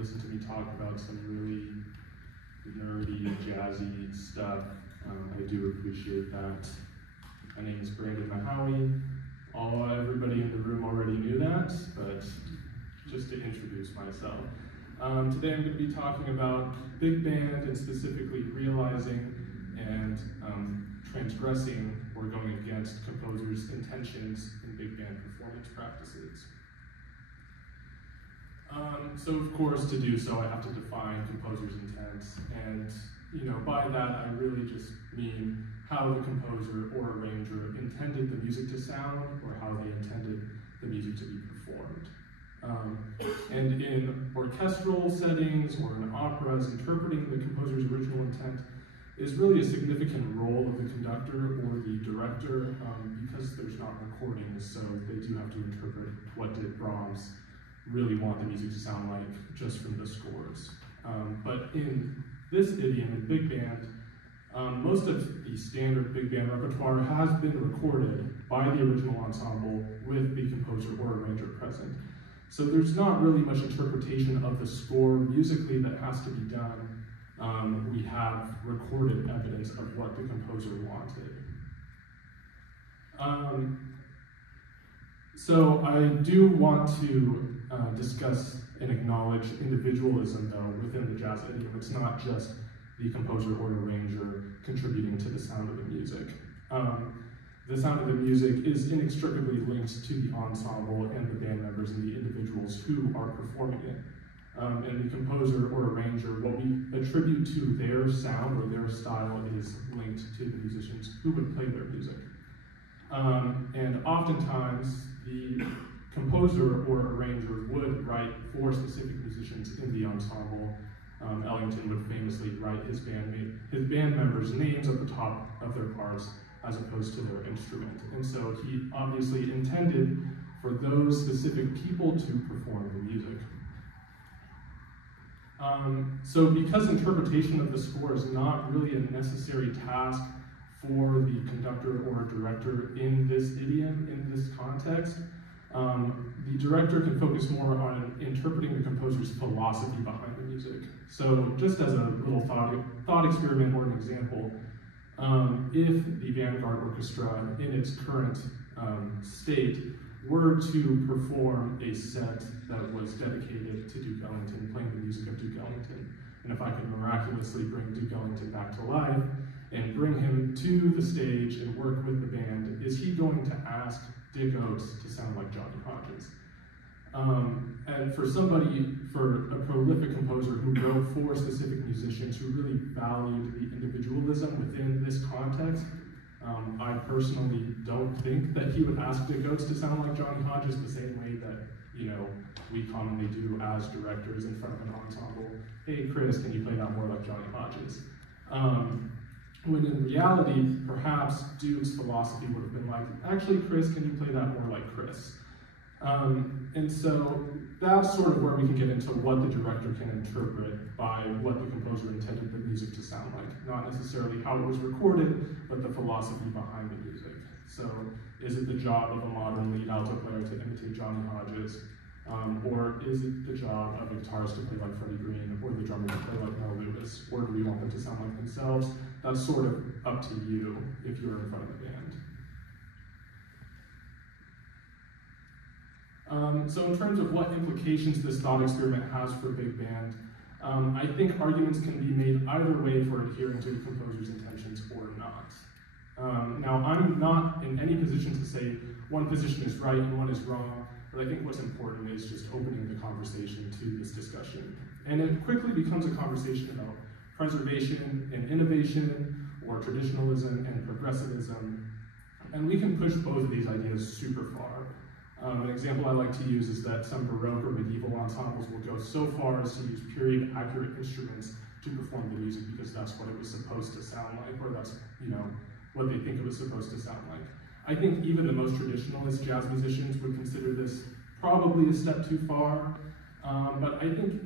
listen to me talk about some really nerdy, jazzy stuff. I do appreciate that. My name is Brandon Mahawi. Everybody in the room already knew that, but just to introduce myself. Today I'm going to be talking about big band and specifically realizing and transgressing or going against composers' intentions in big band performance practices. So of course, to do so, I have to define composer's intent, and by that I really just mean how the composer or arranger intended the music to sound, or how they intended the music to be performed. And in orchestral settings or in operas, interpreting the composer's original intent is really a significant role of the conductor or the director, because there's not recordings, so they do have to interpret what did Brahms really want the music to sound like just from the scores. But in this idiom, in big band, most of the standard big band repertoire has been recorded by the original ensemble with the composer or arranger present. So there's not really much interpretation of the score musically that has to be done. We have recorded evidence of what the composer wanted. So I do want to discuss and acknowledge individualism, though, within the jazz idiom. It's not just the composer or arranger contributing to the sound of the music. The sound of the music is inextricably linked to the ensemble and the band members and the individuals who are performing it. And the composer or arranger, what we attribute to their sound or their style is linked to the musicians who would play their music. And oftentimes, the composer or arranger would write for specific musicians in the ensemble. Ellington would famously write his band members' names at the top of their parts as opposed to their instrument. And so he obviously intended for those specific people to perform the music. So because interpretation of the score is not really a necessary task for the conductor or director in this idiom, in this context, the director can focus more on interpreting the composer's philosophy behind the music. So just as a little thought experiment or an example, if the Vanguard Orchestra in its current state were to perform a set that was dedicated to Duke Ellington, playing the music of Duke Ellington, and if I could miraculously bring Duke Ellington back to life and bring him to the stage and work with the band, is he going to ask Dick Oates to sound like Johnny Hodges? And for a prolific composer who wrote for specific musicians who really valued the individualism within this context, I personally don't think that he would ask Dick Oates to sound like Johnny Hodges the same way that we commonly do as directors in front of an ensemble. Hey Chris, can you play that more like Johnny Hodges? When in reality, perhaps Duke's philosophy would have been like, actually Chris, can you play that more like Chris? And so that's sort of where we can get into what the director can interpret by what the composer intended the music to sound like. Not necessarily how it was recorded, but the philosophy behind the music. So is it the job of a modern lead alto player to imitate Johnny Hodges? Or is it the job of a guitarist to play like Freddie Green, or the drummer to play like Mel Lewis? Or do we want them to sound like themselves? That's sort of up to you if you're in front of the band. So in terms of what implications this thought experiment has for big band, I think arguments can be made either way for adhering to the composer's intentions or not. Now, I'm not in any position to say one position is right and one is wrong, but I think what's important is just opening the conversation to this discussion. And it quickly becomes a conversation about preservation and innovation, or traditionalism and progressivism. And we can push both of these ideas super far. An example I like to use is that some Baroque or medieval ensembles will go so far as to use period-accurate instruments to perform the music because that's what it was supposed to sound like, or that's what they think it was supposed to sound like. I think even the most traditionalist jazz musicians would consider this probably a step too far, but I think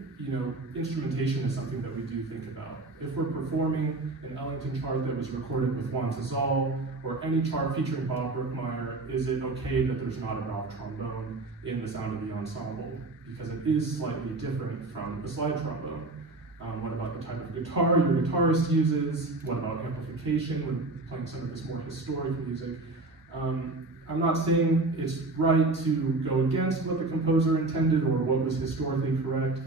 instrumentation is something that we do think about. If we're performing an Ellington chart that was recorded with Juan Tizal, or any chart featuring Bob Brookmeyer, is it okay that there's not a Ralph trombone in the sound of the ensemble? Because it is slightly different from the slide trombone. What about the type of guitar your guitarist uses? What about amplification when playing some of this more historic music? I'm not saying it's right to go against what the composer intended or what was historically correct,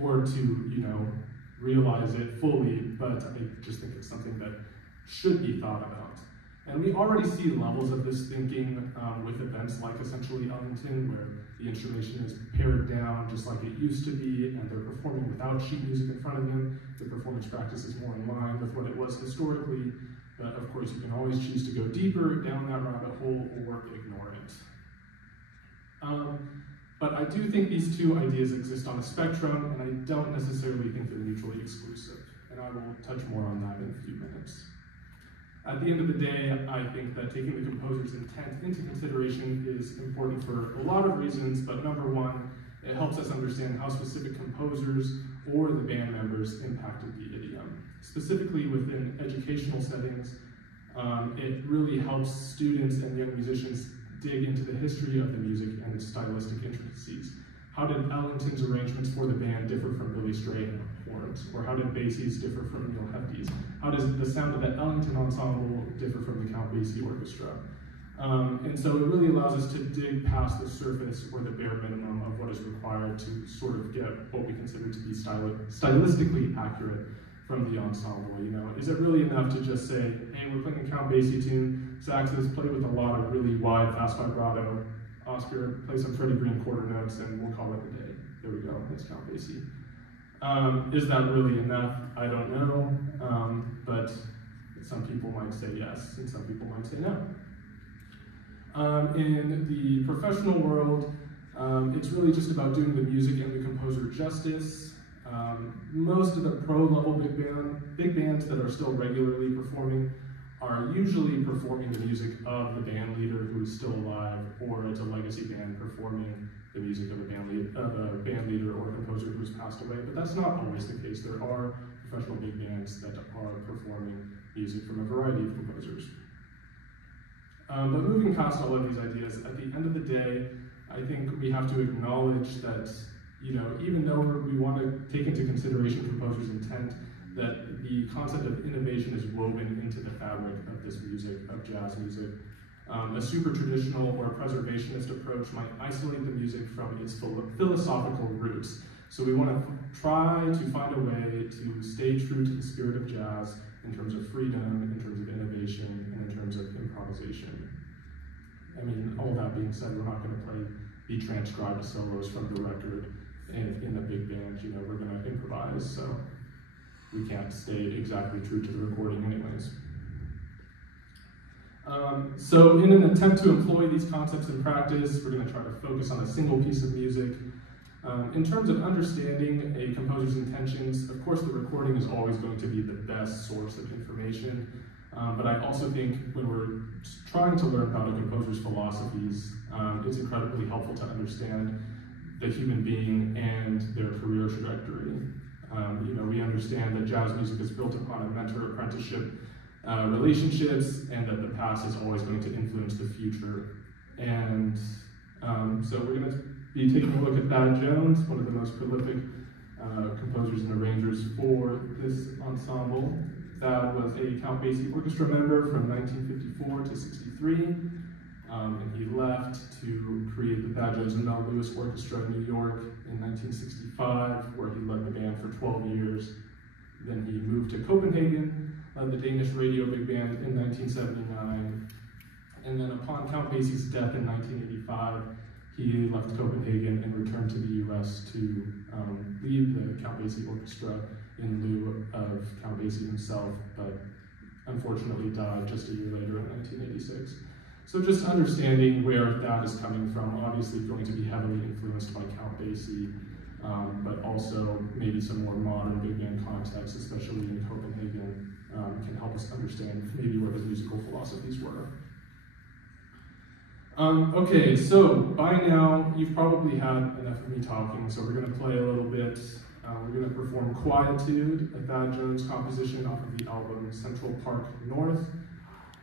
or to, realize it fully, but I just think it's something that should be thought about. And we already see levels of this thinking with events like essentially Ellington, where the instrumentation is pared down just like it used to be, and they're performing without sheet music in front of them. The performance practice is more in line with what it was historically, but of course you can always choose to go deeper down that rabbit hole or ignore it. But I do think these two ideas exist on a spectrum, and I don't necessarily think they're mutually exclusive, and I will touch more on that in a few minutes. At the end of the day, I think that taking the composer's intent into consideration is important for a lot of reasons, but number one, it helps us understand how specific composers or the band members impacted the idiom. Specifically within educational settings, it really helps students and young musicians dig into the history of the music and its stylistic intricacies. How did Ellington's arrangements for the band differ from Billy Strayhorn's? Or how did Basie's differ from Neil Hefti's? How does the sound of the Ellington ensemble differ from the Count Basie Orchestra? And so it really allows us to dig past the surface or the bare minimum of what is required to sort of get what we consider to be stylistically accurate from the ensemble. Is it really enough to just say, hey, we're playing a Count Basie tune, saxes play with a lot of really wide, fast vibrato, Oscar, play some Freddie Green quarter notes, and we'll call it a day. There we go, that's Count Basie. Is that really enough? I don't know, but some people might say yes, and some people might say no. In the professional world, it's really just about doing the music and the composer justice. Most of the pro-level big bands that are still regularly performing are usually performing the music of the band leader who is still alive, or it's a legacy band performing the music of a band leader or composer who's passed away. But that's not always the case. There are professional big bands that are performing music from a variety of composers. But moving past all of these ideas, at the end of the day, I think we have to acknowledge that, even though we want to take into consideration composers' intent, that the concept of innovation is woven into the fabric of this music, of jazz music. A super traditional or preservationist approach might isolate the music from its philosophical roots. So we want to try to find a way to stay true to the spirit of jazz in terms of freedom, in terms of innovation, and in terms of improvisation. I mean, all that being said, we're not going to play the transcribed solos from the record in the big band. We're going to improvise, so we can't stay exactly true to the recording anyways. So in an attempt to employ these concepts in practice, we're going to try to focus on a single piece of music. In terms of understanding a composer's intentions, of course the recording is always going to be the best source of information, but I also think when we're trying to learn about a composer's philosophies, it's incredibly helpful to understand the human being and their career trajectory. We understand that jazz music is built upon a mentor-apprenticeship relationships, and that the past is always going to influence the future. And so we're going to be taking a look at Thad Jones, one of the most prolific composers and arrangers for this ensemble. Thad was a Count Basie Orchestra member from 1954 to 63, and he left to create the Thad Jones and Mel Lewis Orchestra in New York in 1965, where he led the band for 12 years. Then he moved to Copenhagen, led the Danish Radio Big Band in 1979, and then upon Count Basie's death in 1985, he left Copenhagen and returned to the US to lead the Count Basie Orchestra in lieu of Count Basie himself, but unfortunately died just a year later in 1986. So just understanding where that is coming from, obviously going to be heavily influenced by Count Basie, but also maybe some more modern big band context, especially in Copenhagen, can help us understand maybe where his musical philosophies were. Okay, so by now you've probably had enough of me talking, so we're going to play a little bit. We're going to perform Quietude, a Thad Jones composition off of the album Central Park North.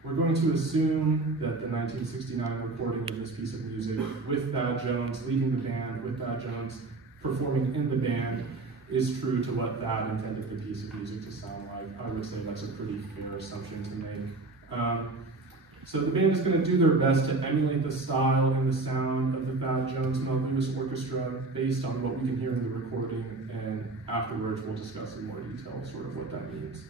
We're going to assume that the 1969 recording of this piece of music, with Thad Jones leading the band, with Thad Jones performing in the band, is true to what Thad intended the piece of music to sound like. I would say that's a pretty fair assumption to make. So the band is going to do their best to emulate the style and the sound of the Thad Jones Mel Lewis Orchestra based on what we can hear in the recording, and afterwards we'll discuss in more detail sort of what that means.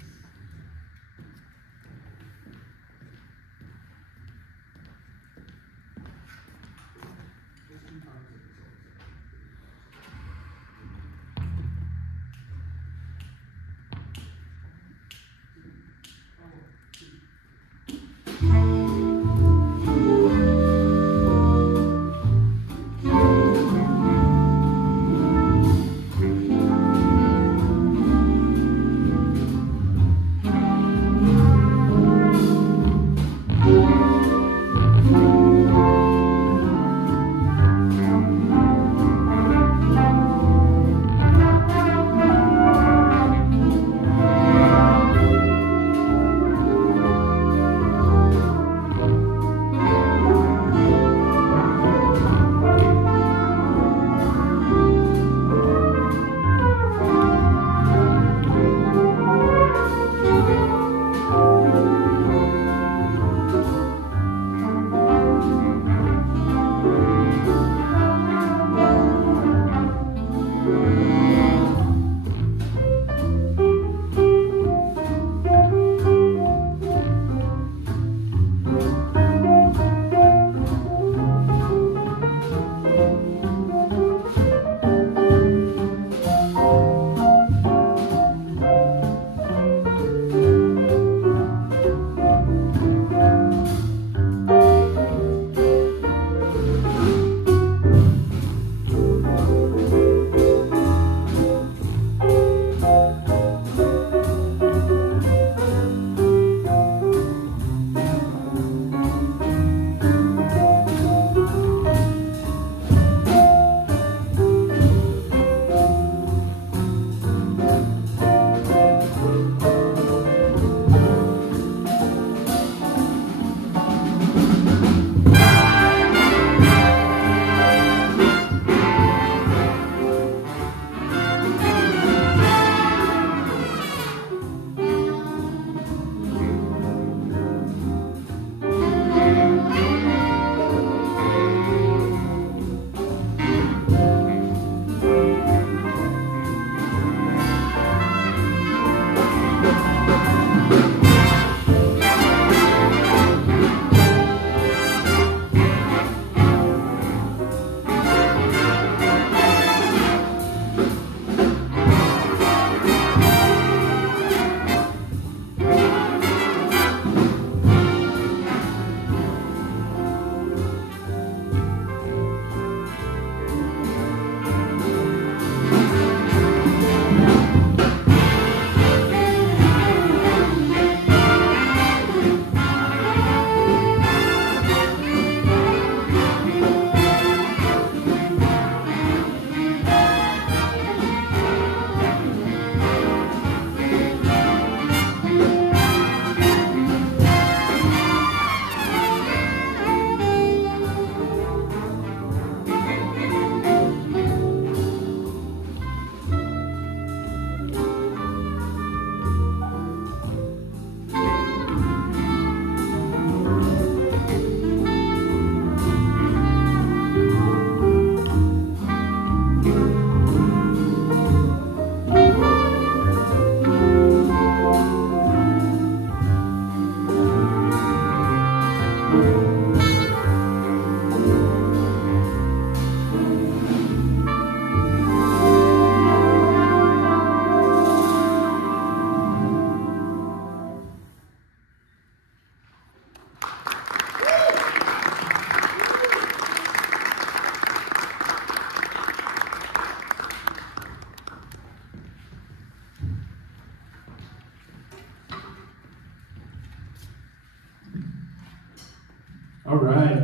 All right.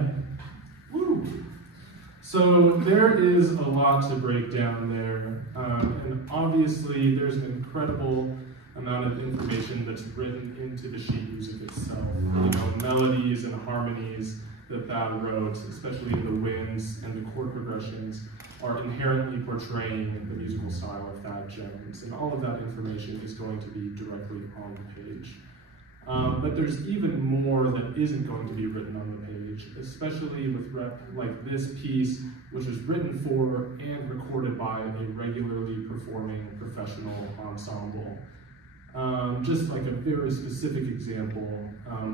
So there is a lot to break down there, and obviously there's an incredible amount of information that's written into the sheet music itself. You know, melodies and harmonies that Thad wrote, especially the winds and the chord progressions, are inherently portraying the musical style of Thad Jones, and all of that information is going to be directly on the page. But there's even more that isn't going to be written on the page, especially with like this piece, which was written for and recorded by a regularly performing professional ensemble. Just like a very specific example,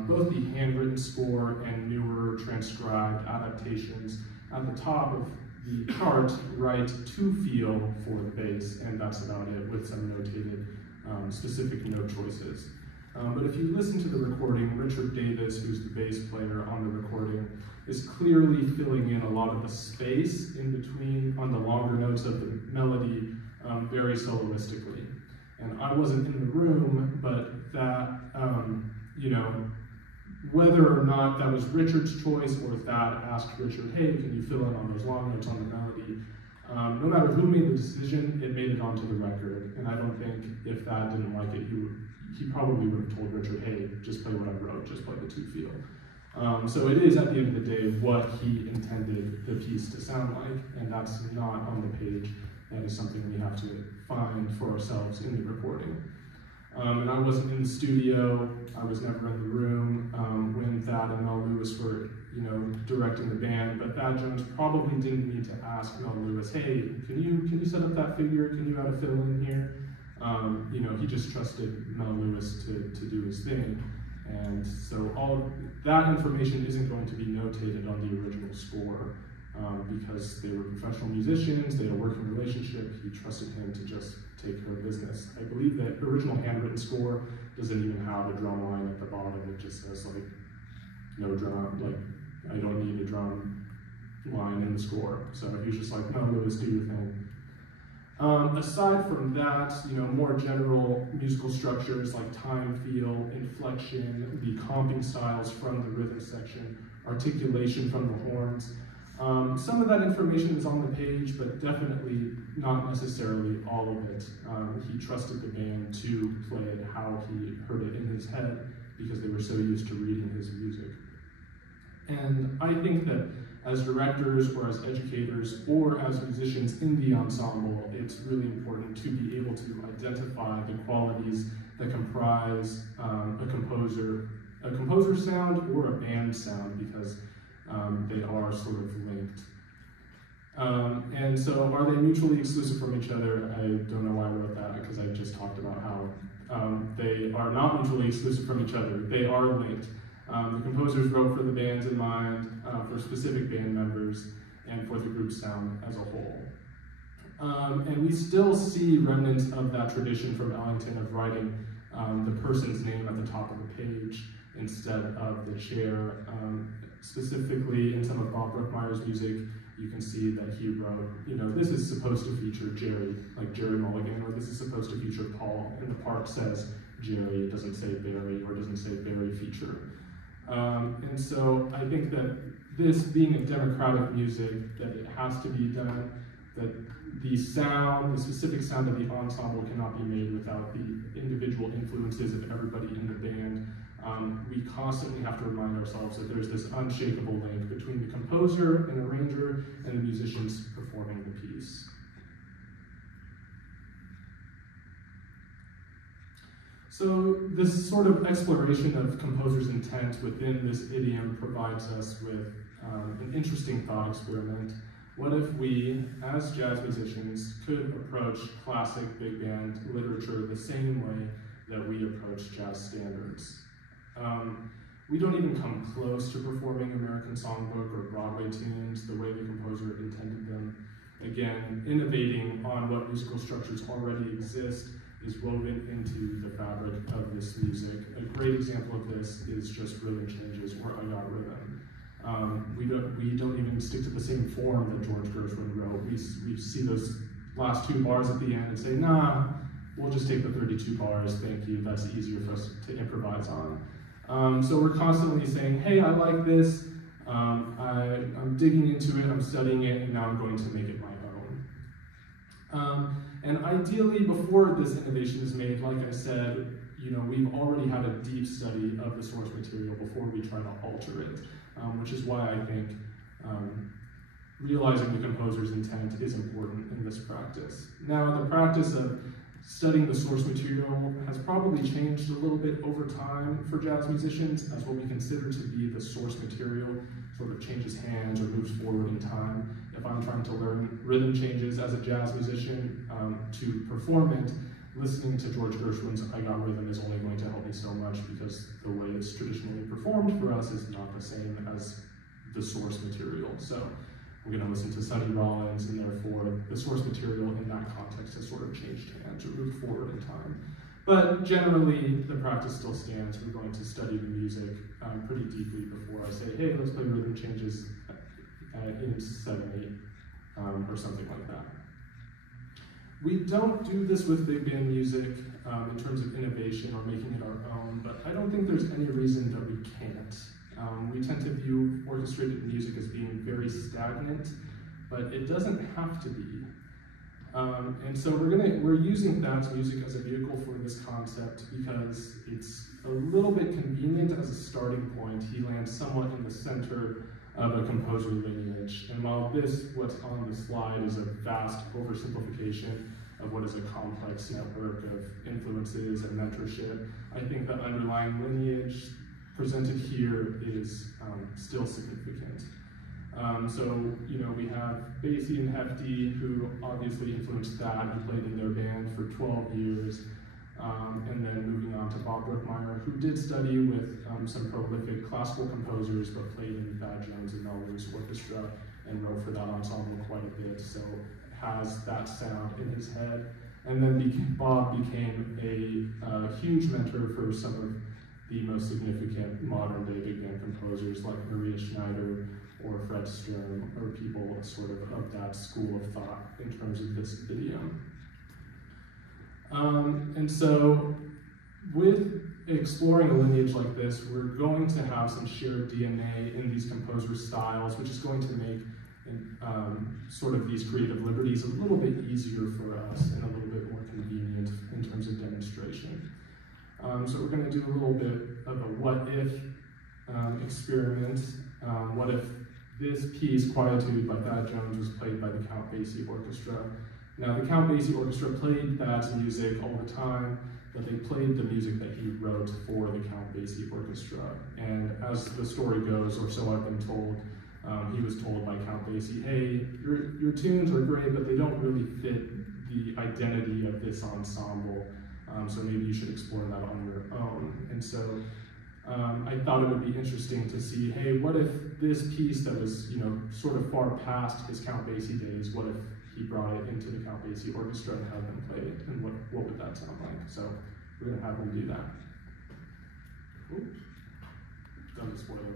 both the handwritten score and newer transcribed adaptations at the top of the chart write to feel for the bass, and that's about it, with some notated specific note choices. But if you listen to the recording, Richard Davis, who's the bass player on the recording, is clearly filling in a lot of the space in between on the longer notes of the melody very soloistically. And I wasn't in the room, but that, you know, whether or not that was Richard's choice or if Thad asked Richard, hey, can you fill in on those long notes on the melody? No matter who made the decision, it made it onto the record. And I don't think if Thad didn't like it, he probably would have told Richard, hey, just play what I wrote, just play the two feel. So it is, at the end of the day, what he intended the piece to sound like, and that's not on the page. That is something we have to find for ourselves in the recording. And I wasn't in the studio, I was never in the room when Thad and Mel Lewis were, you know, directing the band, but Thad Jones probably didn't need to ask Mel Lewis, hey, can you set up that figure, can you add a fill in here? You know, he just trusted Mel Lewis to do his thing. And so all of that information isn't going to be notated on the original score because they were professional musicians, they had a working relationship, he trusted him to just take care of business. I believe that the original handwritten score doesn't even have a drum line at the bottom, it just says like, no drum, like, I don't need a drum line in the score. So he was just like, no, Lewis, do your thing. Aside from that, you know, more general musical structures like time, feel, inflection, the comping styles from the rhythm section, articulation from the horns. Some of that information is on the page, but definitely not necessarily all of it. He trusted the band to play it how he heard it in his head because they were so used to reading his music. And I think that as directors or as educators or as musicians in the ensemble, it's really important to be able to identify the qualities that comprise a composer sound or a band sound, because they are sort of linked. And so are they mutually exclusive from each other? I don't know why I wrote that, because I just talked about how they are not mutually exclusive from each other. They are linked. The composers wrote for the bands in mind, for specific band members, and for the group sound as a whole. And we still see remnants of that tradition from Ellington of writing the person's name at the top of the page instead of the chair. Specifically in some of Bob Brookmeyer's music, you can see that he wrote, you know, this is supposed to feature Jerry, like Jerry Mulligan, or this is supposed to feature Paul, and the part says Jerry, it doesn't say Barry, or it doesn't say Barry feature. And so I think that this being a democratic music, that it has to be done, that the sound, the specific sound of the ensemble cannot be made without the individual influences of everybody in the band. We constantly have to remind ourselves that there's this unshakable link between the composer and arranger and the musicians performing the piece. So this sort of exploration of composer's intent within this idiom provides us with an interesting thought experiment. What if we, as jazz musicians, could approach classic big band literature the same way that we approach jazz standards? We don't even come close to performing American Songbook or Broadway tunes the way the composer intended them. Again, innovating on what musical structures already exist is woven into the fabric of this music. A great example of this is just Rhythm Changes or I Got Rhythm. We don't even stick to the same form that George Gershwin wrote. We see those last two bars at the end and say, nah, we'll just take the 32 bars, thank you, that's easier for us to improvise on. So we're constantly saying, hey, I like this, I'm digging into it, I'm studying it, and now I'm going to make it my own. And ideally, before this innovation is made, like I said, we've already had a deep study of the source material before we try to alter it, which is why I think realizing the composer's intent is important in this practice. Now, the practice of studying the source material has probably changed a little bit over time for jazz musicians, as what we consider to be the source material sort of changes hands or moves forward in time. If I'm trying to learn rhythm changes as a jazz musician to perform it, listening to George Gershwin's I Got Rhythm is only going to help me so much, because the way it's traditionally performed for us is not the same as the source material. So we're going to listen to Sonny Rollins, and therefore the source material in that context has sort of changed hands or moved forward in time. But generally, the practice still stands. We're going to study the music pretty deeply before I say, hey, let's play rhythm changes in 7/8 or something like that. We don't do this with big band music in terms of innovation or making it our own, but I don't think there's any reason that we can't. We tend to view orchestrated music as being very stagnant, but it doesn't have to be. And so we're using Thad's music as a vehicle for this concept because it's a little bit convenient as a starting point. He lands somewhat in the center of a composer lineage. And while what's on the slide is a vast oversimplification of what is a complex network of influences and mentorship, I think the underlying lineage presented here is still significant. We have Basie and Hefty, who obviously influenced Thad and played in their band for 12 years. And then moving on to Bob Brookmeyer, who did study with some prolific classical composers, but played in Thad Jones and Mel Roos orchestra and wrote for that ensemble quite a bit, so has that sound in his head. And then Bob became a huge mentor for some of the most significant modern day big band composers like Maria Schneider or Fred Sturm, or people sort of that school of thought in terms of this idiom. And so with exploring a lineage like this, we're going to have some shared DNA in these composer styles, which is going to make sort of these creative liberties a little bit easier for us and a little bit more convenient in terms of demonstration. So we're going to do a little bit of a what-if experiment. What if this piece, Quietude by Thad Jones, was played by the Count Basie Orchestra? Now, the Count Basie Orchestra played Thad's music all the time, but they played the music that he wrote for the Count Basie Orchestra. And as the story goes, or so I've been told, he was told by Count Basie, hey, your tunes are great, but they don't really fit the identity of this ensemble. So maybe you should explore that on your own. And so I thought it would be interesting to see, hey, what if this piece that was, sort of far past his Count Basie days, what if he brought it into the Count Basie Orchestra and had them play it, and what would that sound like? So we're gonna have them do that. Oops, done the spoiler.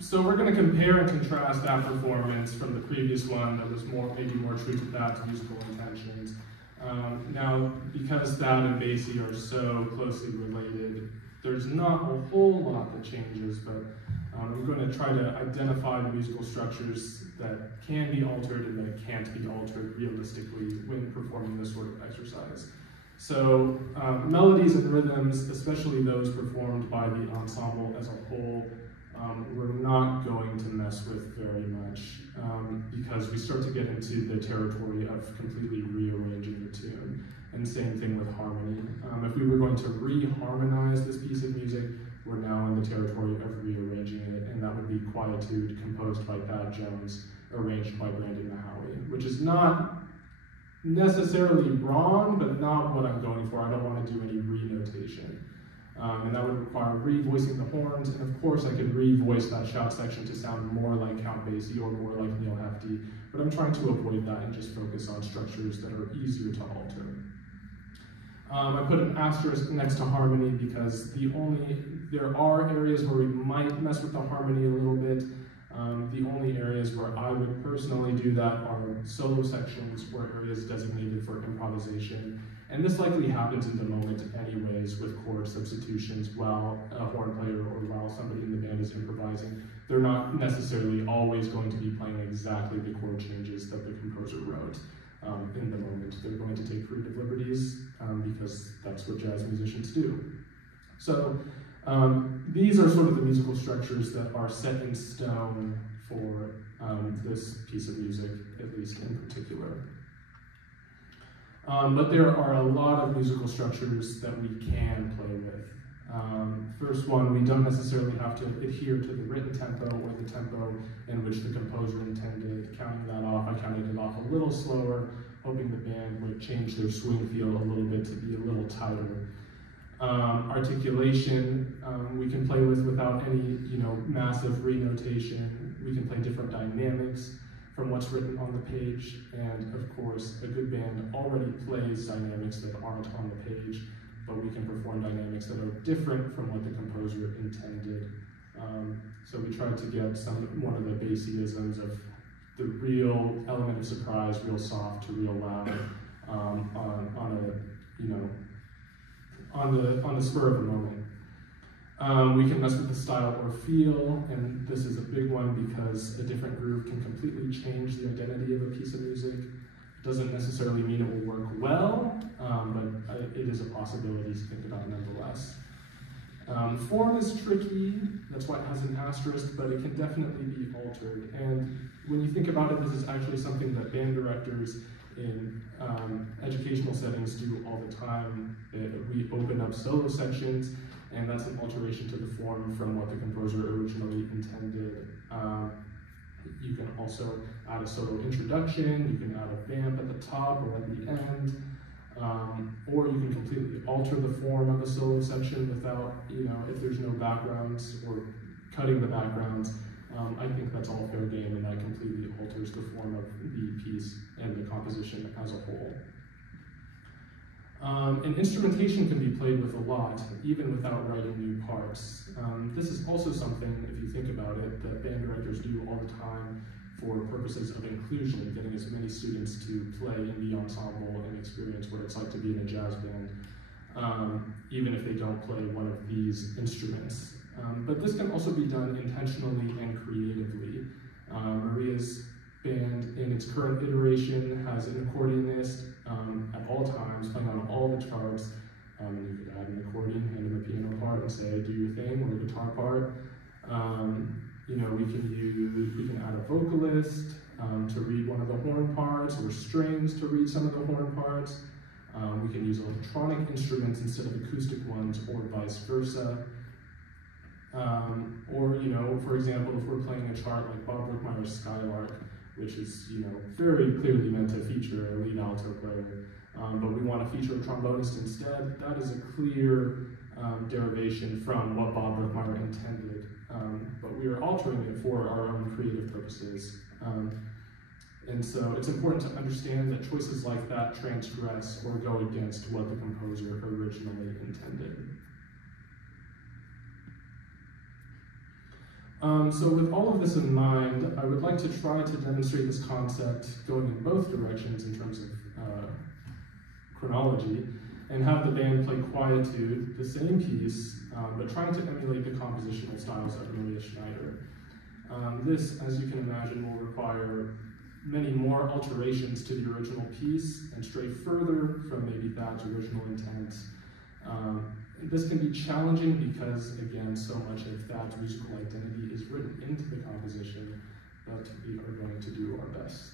So we're going to compare and contrast that performance from the previous one that was maybe more true to that, to musical intentions. Now, because that and Basie are so closely related, there's not a whole lot that changes, but I'm going to try to identify the musical structures that can be altered and that can't be altered realistically when performing this sort of exercise. So melodies and rhythms, especially those performed by the ensemble as a whole, we're not going to mess with very much because we start to get into the territory of completely rearranging the tune. And same thing with harmony. If we were going to re-harmonize this piece of music, we're now in the territory of rearranging it, and that would be Quietude, composed by Thad Jones, arranged by Brandon Mahaui, which is not necessarily wrong, but not what I'm going for. I don't want to do any re-notation. And that would require re-voicing the horns, and of course I could re-voice that shout section to sound more like Count Basie or more like Neil Hefti, but I'm trying to avoid that and just focus on structures that are easier to alter. I put an asterisk next to harmony because there are areas where we might mess with the harmony a little bit. The only areas where I would personally do that are solo sections or areas designated for improvisation. And this likely happens in the moment anyways with chord substitutions while a horn player or while somebody in the band is improvising. They're not necessarily always going to be playing exactly the chord changes that the composer wrote in the moment. They're going to take creative liberties because that's what jazz musicians do. So these are sort of the musical structures that are set in stone for this piece of music, at least in particular. But there are a lot of musical structures that we can play with. First one, we don't necessarily have to adhere to the written tempo or the tempo in which the composer intended. Counting that off, I counted it off a little slower, hoping the band would change their swing feel a little bit to be a little tighter. Articulation, we can play with without any, massive re-notation. We can play different dynamics from what's written on the page, and of course, a good band already plays dynamics that aren't on the page, but we can perform dynamics that are different from what the composer intended. So we tried to get one of the Basieisms of the real element of surprise, real soft to real loud, on the spur of the moment. We can mess with the style or feel, and this is a big one because a different groove can completely change the identity of a piece of music. It doesn't necessarily mean it will work well, but it is a possibility to think about nonetheless. Form is tricky, that's why it has an asterisk, but it can definitely be altered. And when you think about it, this is actually something that band directors in educational settings do all the time. We open up solo sections, and that's an alteration to the form from what the composer originally intended. You can also add a solo introduction, you can add a vamp at the top or at the end. or you can completely alter the form of a solo section without, if there's no backgrounds or cutting the backgrounds. I think that's all fair game, and that completely alters the form of the piece and the composition as a whole. And instrumentation can be played with a lot, even without writing new parts. This is also something, if you think about it, that band directors do all the time for purposes of inclusion, getting as many students to play in the ensemble and experience what it's like to be in a jazz band, even if they don't play one of these instruments. But this can also be done intentionally and creatively. Maria's band, in its current iteration, has an accordionist at all times, playing on all the charts. You could add an accordion, hand him a piano part, and say, do your thing, or a guitar part. We can add a vocalist to read one of the horn parts, or strings to read some of the horn parts. We can use electronic instruments instead of acoustic ones, or vice versa. For example, if we're playing a chart like Bob Brookmeyer's Skylark, which is, very clearly meant to feature a lead alto player, but we want to feature a trombonist instead, that is a clear derivation from what Bob Brookmeyer intended, but we are altering it for our own creative purposes. And so it's important to understand that choices like that transgress or go against what the composer originally intended. So with all of this in mind, I would like to try to demonstrate this concept going in both directions in terms of chronology, and have the band play Quietude, the same piece, but trying to emulate the compositional styles of Maria Schneider. This, as you can imagine, will require many more alterations to the original piece and stray further from maybe Thad's original intent. This can be challenging because, again, so much of Thad's musical identity is written into the composition, but we are going to do our best.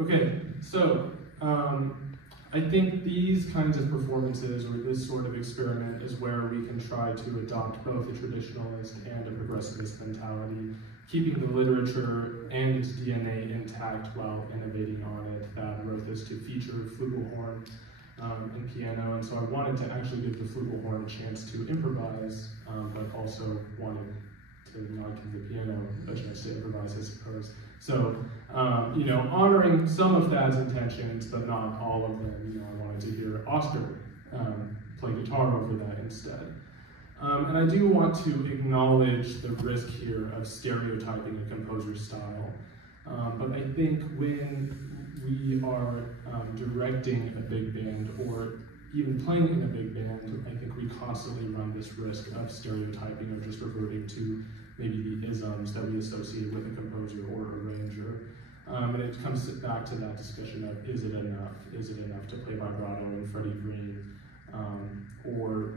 Okay, so I think these kinds of performances or this sort of experiment is where we can try to adopt both a traditionalist and a progressivist mentality, keeping the literature and its DNA intact while innovating on it. Thad wrote this to feature flugelhorn and piano, and so I wanted to actually give the flugelhorn a chance to improvise, but also wanted to not give the piano a chance to improvise, I suppose. So, you know, honoring some of Thad's intentions, but not all of them. You know, I wanted to hear Oscar play guitar over that instead. And I do want to acknowledge the risk here of stereotyping a composer's style. But I think when we are directing a big band or even playing in a big band, I think we constantly run this risk of stereotyping or just reverting to maybe the isms that we associate with a composer or arranger. And it comes back to that discussion of, is it enough? Is it enough to play vibrato in Freddie Green? Or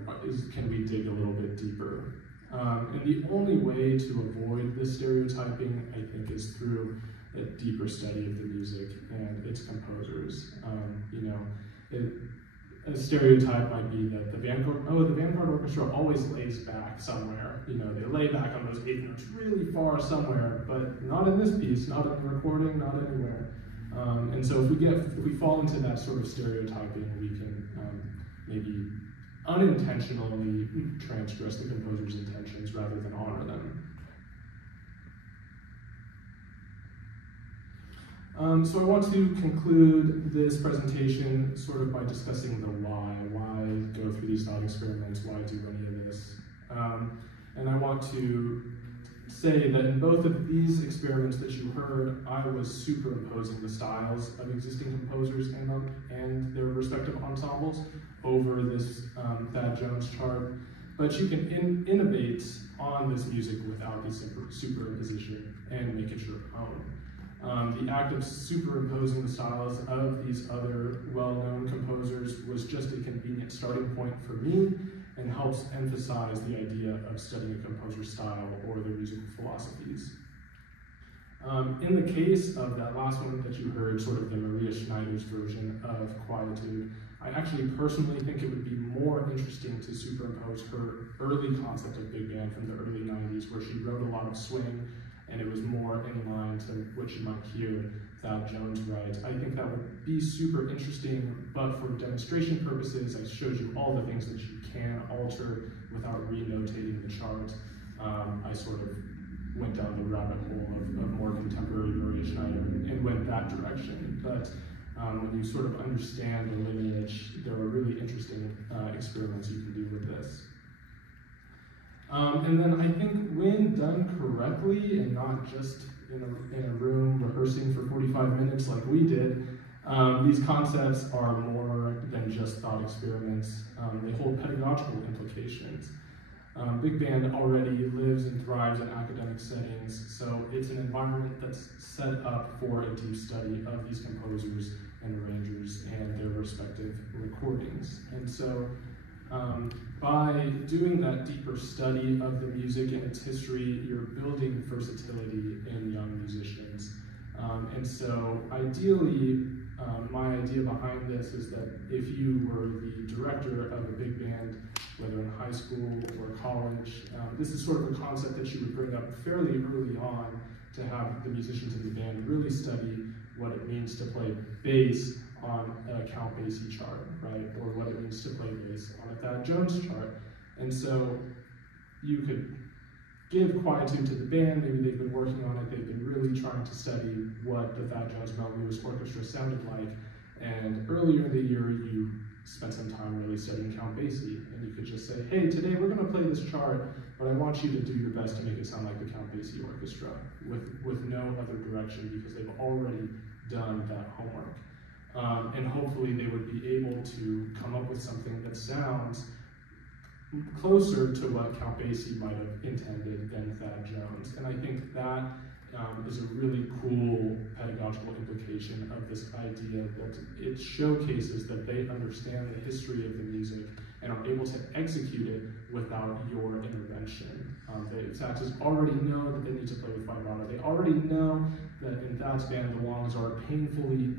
can we dig a little bit deeper? And the only way to avoid this stereotyping, I think, is through a deeper study of the music and its composers. You know, a stereotype might be that the vanguard orchestra always lays back somewhere. You know, they lay back on those 8 notes really far somewhere, but not in this piece, not in the recording, not anywhere. And so if we fall into that sort of stereotyping, we can maybe unintentionally transgress the composer's intentions rather than honor them. So I want to conclude this presentation sort of by discussing the why. Why go through these thought experiments? Why do any of this? And I want to say that in both of these experiments that you heard, I was superimposing the styles of existing composers and their respective ensembles over this Thad Jones chart. But you can innovate on this music without the superimposition and make it your own. The act of superimposing the styles of these other well-known composers was just a convenient starting point for me and helps emphasize the idea of studying a composer's style or their musical philosophies. In the case of that last one that you heard, sort of the Maria Schneider's version of Quietude, I actually personally think it would be more interesting to superimpose her early concept of big band from the early 90s, where she wrote a lot of swing, and it was more in line to what you might hear Thad Jones write. I think that would be super interesting, but for demonstration purposes, I showed you all the things that you can alter without re-notating the chart. I sort of went down the rabbit hole of more contemporary Maria Schneider and went that direction. But when you sort of understand the lineage, there are really interesting experiments you can do with this. And then I think when done correctly and not just in a room rehearsing for 45 minutes like we did, these concepts are more than just thought experiments. They hold pedagogical implications. Big band already lives and thrives in academic settings, so it's an environment that's set up for a deep study of these composers and arrangers and their respective recordings. And so by doing that deeper study of the music and its history, you're building versatility in young musicians. And so ideally, my idea behind this is that if you were the director of a big band, whether in high school or college, this is sort of a concept that you would bring up fairly early on to have the musicians in the band really study what it means to play bass on a Count Basie chart, right? Or what it means to play bass on a Thad Jones chart. And so you could give Quietude to the band, maybe they've been working on it, they've been really trying to study what the Thad Jones Mel Lewis Orchestra sounded like, and earlier in the year you spent some time really studying Count Basie, and you could just say, hey, today we're gonna play this chart, but I want you to do your best to make it sound like the Count Basie Orchestra, with no other direction, because they've already done that homework. And hopefully they would be able to come up with something that sounds closer to what Count Basie might have intended than Thad Jones. And I think that is a really cool pedagogical implication of this idea that it showcases that they understand the history of the music and are able to execute it without your intervention. The saxes already know that they need to play with vibrato. They already know that in Thad's band the longs are painfully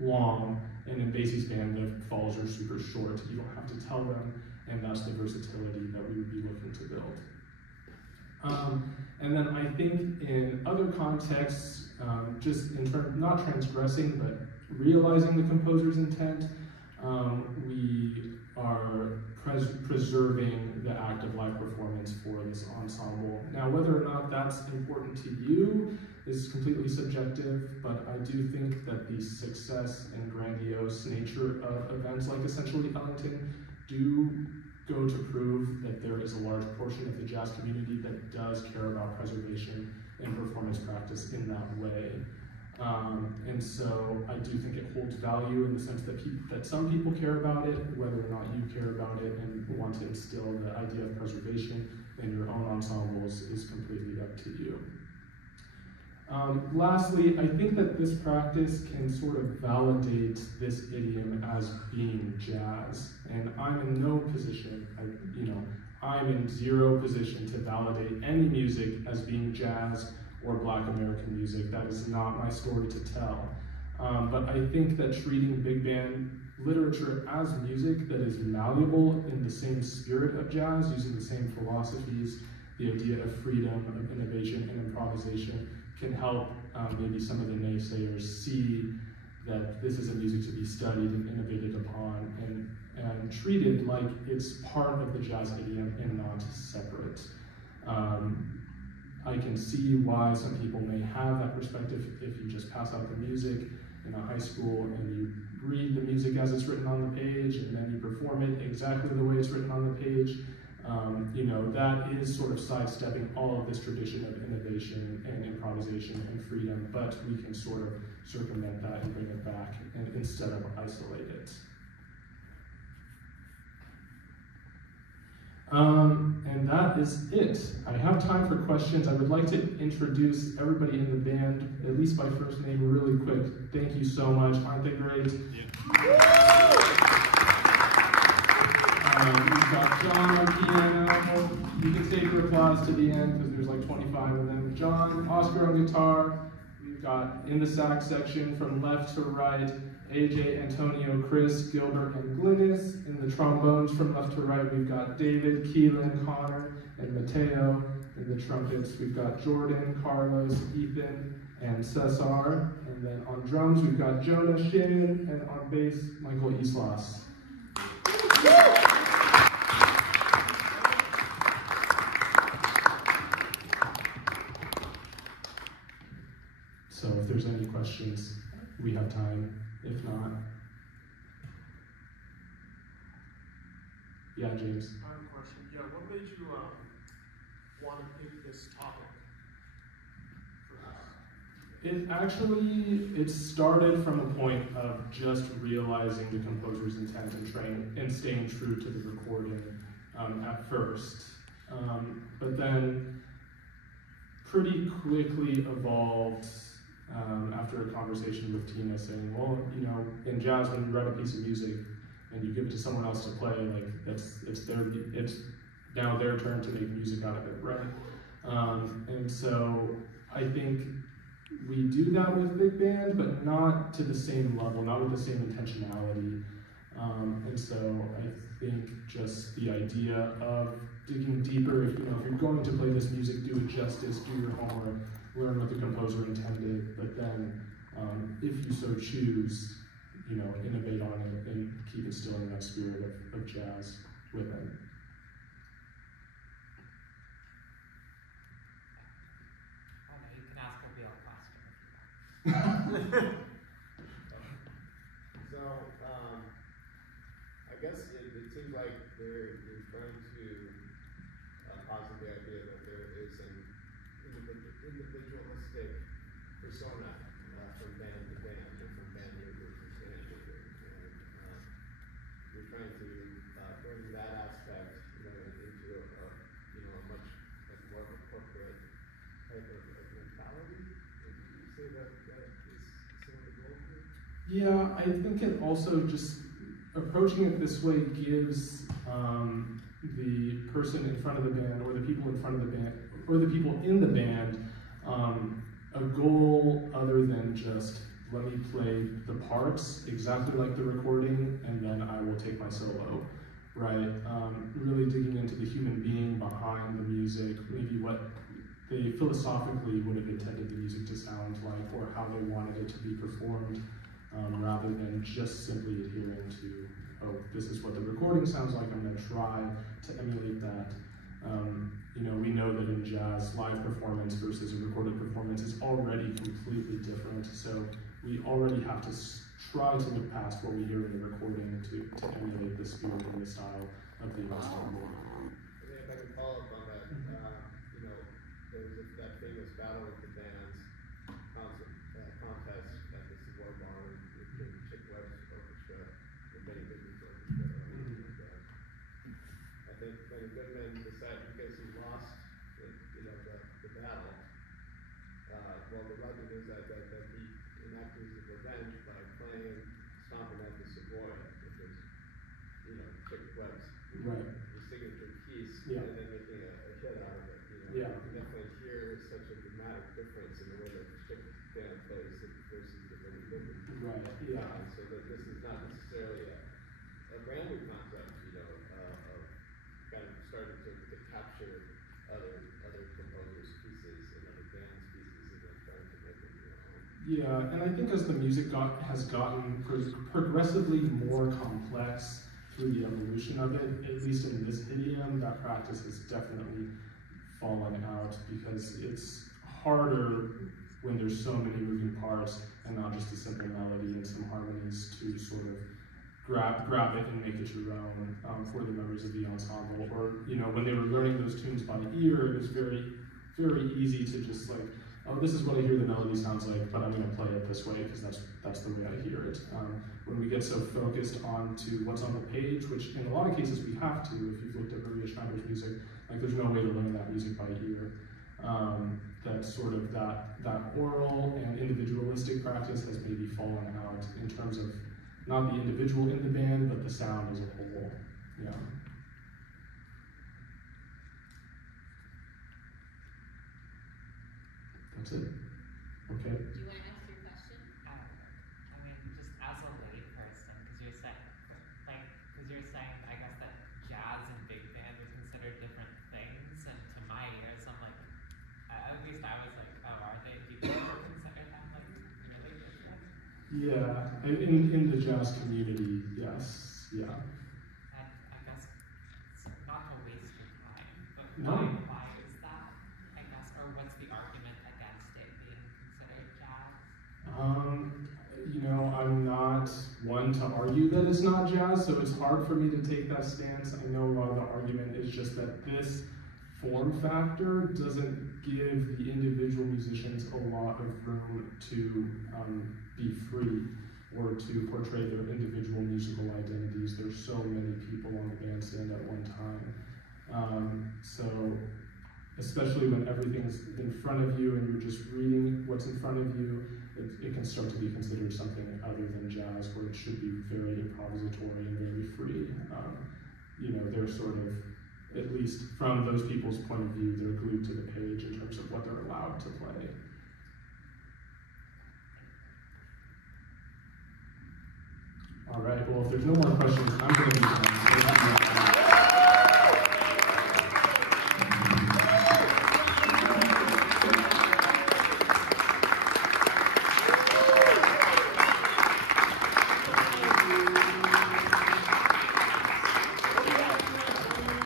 long, and in Basie's band the falls are super short. You don't have to tell them, and that's the versatility that we would be looking to build. And then I think in other contexts, just in terms, not transgressing, but realizing the composer's intent, we are preserving the act of live performance for this ensemble. Now, whether or not that's important to you is completely subjective, but I do think that the success and grandiose nature of events like Essentially Ellington do go to prove that there is a large portion of the jazz community that does care about preservation and performance practice in that way. And so I do think it holds value in the sense that some people care about it, whether or not you care about it and want to instill the idea of preservation in your own ensembles is completely up to you. Lastly, I think that this practice can sort of validate this idiom as being jazz, and I'm in no position, I'm in zero position to validate any music as being jazz or Black American music. That is not my story to tell. But I think that treating big band literature as music that is malleable in the same spirit of jazz, using the same philosophies, the idea of freedom, of innovation, and improvisation, can help maybe some of the naysayers see that this is a music to be studied and innovated upon and treated like it's part of the jazz idiom and not separate. I can see why some people may have that perspective if you just pass out the music in a high school and you read the music as it's written on the page and then you perform it exactly the way it's written on the page. That is sort of sidestepping all of this tradition of innovation and improvisation and freedom, but we can sort of circumvent that and bring it back and instead of isolate it. And that is it. I have time for questions. I would like to introduce everybody in the band, at least by first name, really quick. Thank you so much. Aren't they great? Yeah. We've got John on piano. You can save your applause to the end because there's like 25 of them. John, Oscar on guitar. We've got in the sax section from left to right, AJ, Antonio, Chris, Gilbert, and Glynis. In the trombones from left to right, we've got David, Keelan, Connor, and Mateo. In the trumpets, we've got Jordan, Carlos, Ethan, and Cesar. And then on drums, we've got Jonah Shin, and on bass, Michael Islas. So if there's any questions, we have time. If not, yeah, James. I have a question. Yeah, what made you want to pick this topic for this? It started from a point of just realizing the composer's intent and staying true to the recording at first. But then pretty quickly evolved after a conversation with Tina saying, well, in jazz, when you write a piece of music and you give it to someone else to play, like it's now their turn to make music out of it, right? And so I think we do that with big band, but not to the same level, not with the same intentionality. And so I think just the idea of digging deeper, if you're going to play this music, do it justice, do your homework, learn what the composer intended, but then if you so choose, innovate on it and keep instilling that spirit of jazz within. You can ask a real question. So, I guess it seems like you're trying to posit the idea that there is an individualistic persona from band to band, or from band leader to band leader. And you're trying to bring that aspect, into a much more of a corporate type of mentality. Would you say that is some of the goal here? Yeah, I think it also just approaching it this way gives the person in front of the band, or the people in front of the band, or the people in the band, a goal other let me play the parts exactly like the recording, and then I will take my solo, right? Really digging into the human being behind the music, maybe what they philosophically would have intended the music to sound like, or how they wanted it to be performed, rather than just simply adhering to, oh, this is what the recording sounds like, I'm going to try to emulate that. You know, we know that in jazz, live performance versus a recorded performance is already completely different, so we already have to try to look past what we hear in the recording to emulate the spirit and the style of the ensemble. And if I can follow up on that, you know, there was that famous battle of the bands contest at the Savoy Bar with Chick Webb's orchestra and Benny Goodman's orchestra. I think Benny Goodman decided, because he lost the battle, well, the legend is that he enacted his revenge by playing Stompin' at the Savoy, which was, you know, Chick Webb's his signature piece, and then making a hit out of it. You know, you can definitely hear such a dramatic difference in the way that the Chick band plays versus the Benny Goodman. So that this is not necessarily a brand new concept, you know, of kind of starting to capture other composers' pieces and other bands' pieces and then trying to make them your own. Yeah, and I think as the music has gotten progressively more complex through the evolution of it, at least in this idiom, that practice has definitely fallen out, because it's harder when there's so many moving parts and not just a simple melody and some harmonies to sort of grab it and make it your own for the members of the ensemble. Or, you know, when they were learning those tunes by ear, it was very, very easy to just like, oh, this is what I hear the melody sounds like, but I'm going to play it this way because that's the way I hear it. When we get so focused on to what's on the page, which in a lot of cases we have to, if you've looked at Maria Schneider's music, like there's no way to learn that music by ear. That sort of that oral and individualistic practice has maybe fallen out in terms of not the individual in the band, but the sound as a whole. Yeah. That's it. Okay. Do you want to ask your question? I mean, just as a lay person, because you're saying, I guess that jazz and big band are considered different things, and to my ears, I'm like, at least I was like, oh, are they? Do people consider them like really different? Yeah, in the jazz community, yes, yeah. And I guess, not to waste your time, but No. why is that? I guess, or what's the argument against it being considered jazz? You know, I'm not one to argue that it's not jazz, so it's hard for me to take that stance. I know a lot of the argument is just that this form factor doesn't give the individual musicians a lot of room to be free or to portray their individual musical identities. There's so many people on the bandstand at one time. So especially when everything's in front of you and you're just reading what's in front of you, it can start to be considered something other than jazz, where it should be very improvisatory and very free. You know, they're sort of, at least from those people's point of view, they're glued to the page in terms of what they're allowed to play. All right, well, if there's no more questions, I'm going to be done.